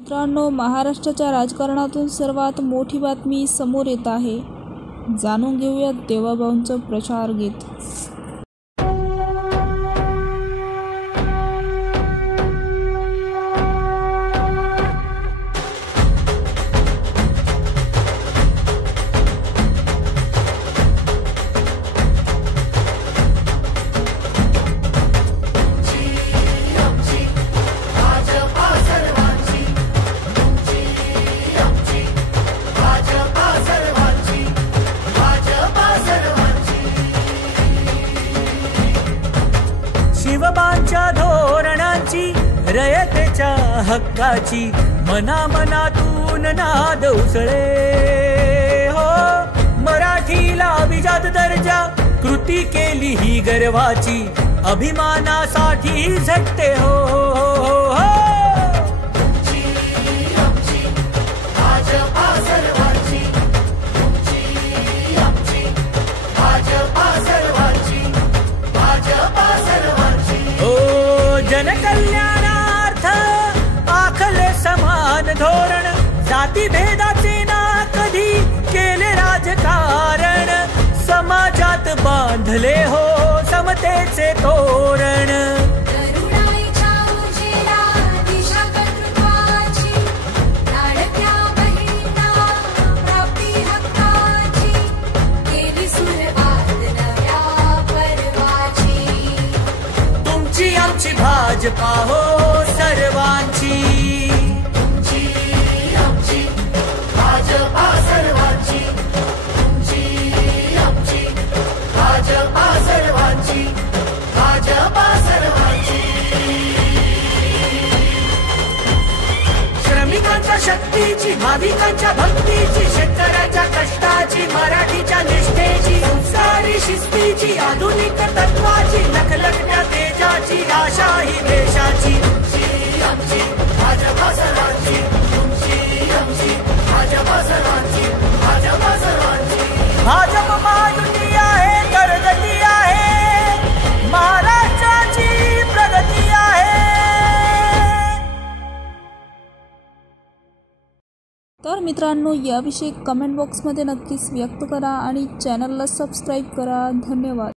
मित्रांनो, महाराष्ट्राच्या राजकारणातून सर्वात मोठी बातमी समोर येत आहे. जाणून घेऊया देवाभाऊंचं प्रचार गीत. शिवबांच्या धोरणांची, रयतेच्या हक्काची, मनामनातून नाद उसळे हो. मराठीला अभिजात दर्जा, कृती केली ही गर्वाची, अभिमानासाठी झटते हो, हो, हो. जनकल्याणार्थ आखले समान धोरण, जाती भेदाचे ना कधी केले राजकारण, समाजात बांधले हो समतेचे तोरण. आमची भाजपा हो सर्वांची, तुमची आमची भाजपा सर्वांची, तुमची आमची भाजपा सर्वांची, भाजपा सर्वांची. श्रमिकांच्या शक्तीची, भाविकांच्या भक्तीची, शेतकऱ्याच्या कष्टाची, मराठीच्या निष्ठेची, संस्कारी शिस्तीची, आधुनिक तत्वाची, लखलखत्या तेजाची, आशा ही देशाची. तुमची आमची भाजपा सर्वांची, तुमची आमची भाजपा सर्वांची, भाजपा सर्वांची. भाजप महायुती आहे, प्रगती आहे, महाराष्ट्राची प्रगती आहे. तर मित्रांनो, याविषयी कमेंट बॉक्समध्ये नक्कीच व्यक्त करा आणि चॅनलला सबस्क्राईब करा. धन्यवाद.